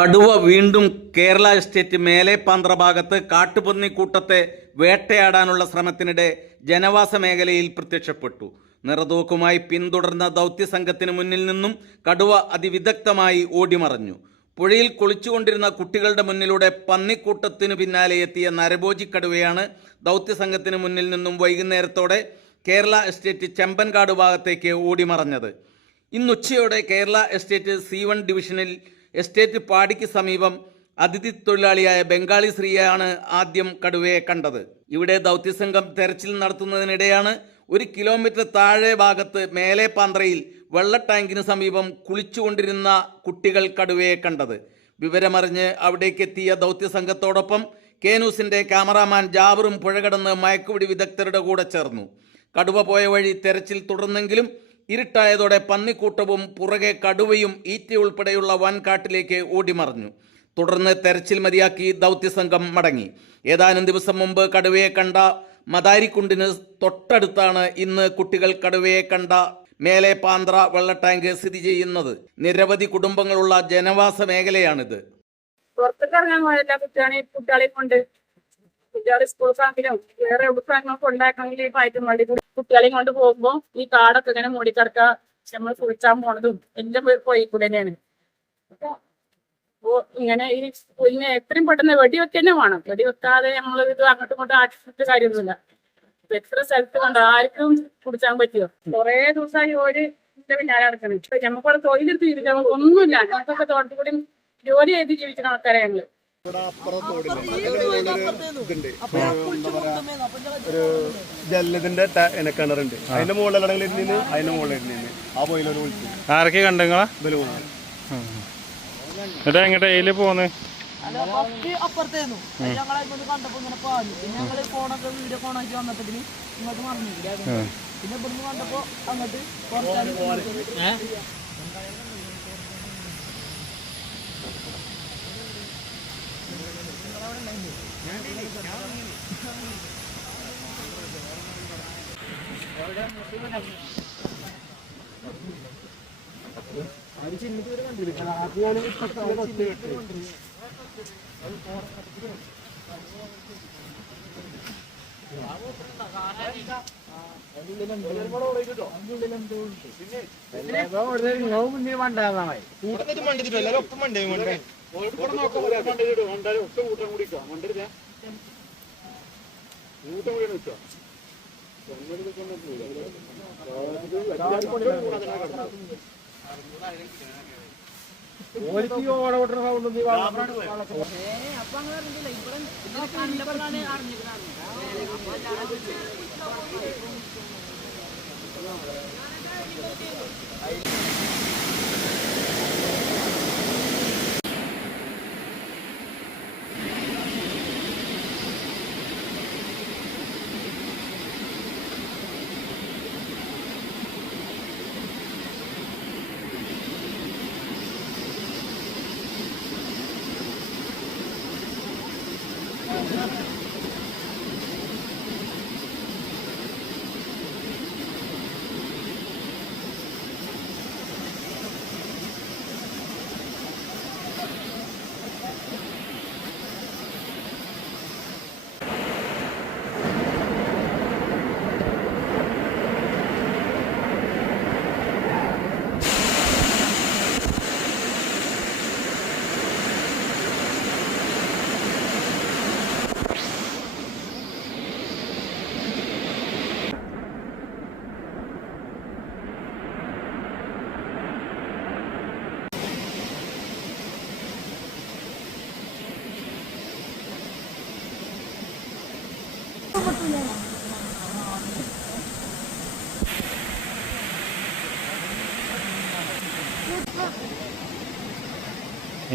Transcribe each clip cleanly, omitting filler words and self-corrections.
കടുവ വീണ്ടും കേരള എസ്റ്റേറ്റ് മേലേപ്പാന്ത്ര ഭാഗത്ത് കാട്ടുപന്നിക്കൂട്ടത്തെ വേട്ടയാടാനുള്ള ശ്രമത്തിനിടെ ജനവാസ മേഖലയിൽ പ്രത്യക്ഷപ്പെട്ടു. നിറതോക്കുമായി പിന്തുടർന്ന ദൗത്യസംഘത്തിന് മുന്നിൽ നിന്നും കടുവ അതിവിദഗ്ധമായി ഓടിമറഞ്ഞു. പുഴയിൽ കുളിച്ചുകൊണ്ടിരുന്ന കുട്ടികളുടെ മുന്നിലൂടെ പന്നിക്കൂട്ടത്തിനു പിന്നാലെ എത്തിയ നരഭോജി കടുവയാണ് ദൗത്യസംഘത്തിന് മുന്നിൽ നിന്നും വൈകുന്നേരത്തോടെ കേരള എസ്റ്റേറ്റ് ചെമ്പൻകാട് ഭാഗത്തേക്ക് ഓടിമറഞ്ഞത്. ഇന്നുച്ചയോടെ കേരള എസ്റ്റേറ്റ് C1 ഡിവിഷനിൽ എസ്റ്റേറ്റ് പാടിക്ക് സമീപം അതിഥി തൊഴിലാളിയായ ബംഗാളി സ്ത്രീയാണ് ആദ്യം കടുവയെ കണ്ടത്. ഇവിടെ ദൗത്യസംഘം തെരച്ചിൽ നടത്തുന്നതിനിടെയാണ് 1 കിലോമീറ്റർ താഴെ ഭാഗത്ത് മേലേപ്പാന്ത്രയിൽ വെള്ള ടാങ്കിന് സമീപം കുളിച്ചുകൊണ്ടിരുന്ന കുട്ടികൾ കടുവയെ കണ്ടത്. വിവരമറിഞ്ഞ് അവിടേക്കെത്തിയ ദൗത്യസംഘത്തോടൊപ്പം കേനൂസിൻ്റെ ക്യാമറാമാൻ ജാബറും പുഴ കടന്ന് മയക്കുപിടി വിദഗ്ധരുടെ കൂടെ ചേർന്നു. കടുവ പോയ വഴി തെരച്ചിൽ തുടർന്നെങ്കിലും ഇരുട്ടായതോടെ പന്നിക്കൂട്ടവും പുറകെ കടുവയും ഈറ്റ ഉൾപ്പെടെയുള്ള വൻ കാട്ടിലേക്ക് ഓടിമറഞ്ഞു. തുടർന്ന് തെരച്ചിൽ മതിയാക്കി ദൗത്യസംഘം മടങ്ങി. ഏതാനും ദിവസം മുമ്പ് കടുവയെ കണ്ട മദാരിക്കുണ്ടിന് തൊട്ടടുത്താണ് ഇന്ന് കുട്ടികൾ കടുവയെ കണ്ട മേലേപ്പാന്ത്ര വെള്ള ടാങ്ക് സ്ഥിതി ചെയ്യുന്നത്. നിരവധി കുടുംബങ്ങളുള്ള ജനവാസ മേഖലയാണിത്. പുറത്തേക്കിറങ്ങാൻ പോയല്ല കുട്ടികളെ കൊണ്ട് കുട്ടികളെ സ്കൂൾ ഫാമിലും വേറെ ഉടുക്കാനൊക്കെ ഉണ്ടാക്കണമെങ്കിൽ ഈ പയറ്റും വണ്ടി കുട്ടികളെയും കൊണ്ട് പോകുമ്പോൾ ഈ കാടൊക്കെ ഇങ്ങനെ മൂടിക്കിടക്കുക നമ്മൾ കുളിച്ചാൻ പോണതും എല്ലാം പോയി കൂടെ തന്നെയാണ്. അപ്പോ ഇങ്ങനെ ഈ പുല്ലിനെ എത്രയും പെട്ടെന്ന് വെടിവെക്ക് തന്നെ വേണം. വെടിവെക്കാതെ നമ്മൾ ഇത് അങ്ങോട്ടും ഇങ്ങോട്ടും ആക്കിയിട്ട് കാര്യമൊന്നുമില്ല. എത്ര സ്ഥലത്ത് കണ്ടോ ആർക്കും കുടിച്ചാൻ പറ്റുമോ? കുറെ ദിവസമായി ഒരു പിന്നാലെ നടക്കണം. നമുക്കവിടെ തൊഴിലെടുത്ത് ജീവിച്ചാൽ ഒന്നുമില്ല. ഞങ്ങൾക്കൊക്കെ തോട്ടത്തിൽ കൂടി ജോലി ചെയ്ത് ജീവിക്കുന്ന ആൾക്കാരെ ഞങ്ങള്. ഒരു ജലത്തിന്റെ കിണറുണ്ട്, അതിന്റെ മുകളിൽ അതിന്റെ മുകളിൽ ആ പോയിലൊരു വിളിച്ചു. ആരൊക്കെ കണ്ടെങ്കളാ എന്നിട്ട് എങ്ങോട്ടാ ഇതില് പോന്ന്? അപ്പുറത്തേന്നു ഞങ്ങളെ കണ്ടപ്പോ ഇങ്ങനെ പാഞ്ഞു. പിന്നെ ഞങ്ങള് ഫോണൊക്കെ വീഡിയോ ഫോണാക്കി വന്നപ്പോഴത്തേന് ഇങ്ങോട്ട് മറിഞ്ഞില്ല. പിന്നെ ഇവിടുന്ന് കണ്ടപ്പോ അങ്ങോട്ട്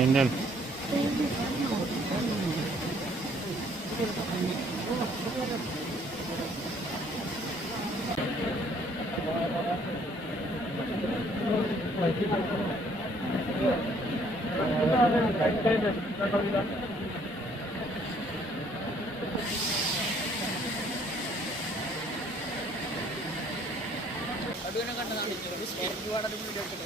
Indian. അടുവിനെ കണ്ടതാണ് ഒരുപാട് വീഡിയോ എടുത്തിട്ട്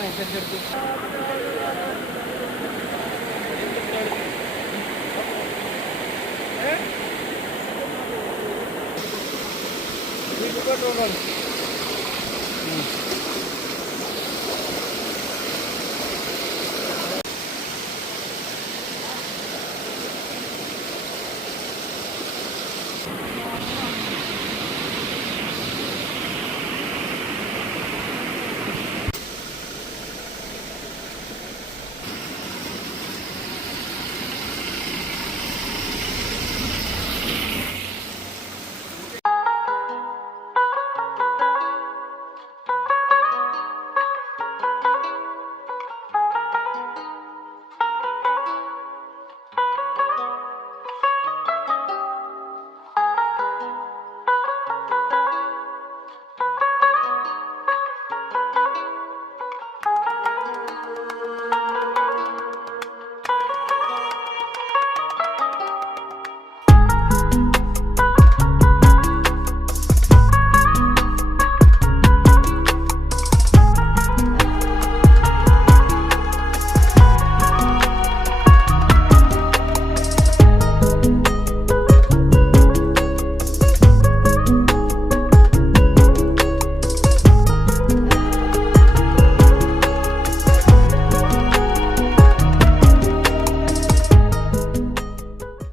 പെട്രോൾ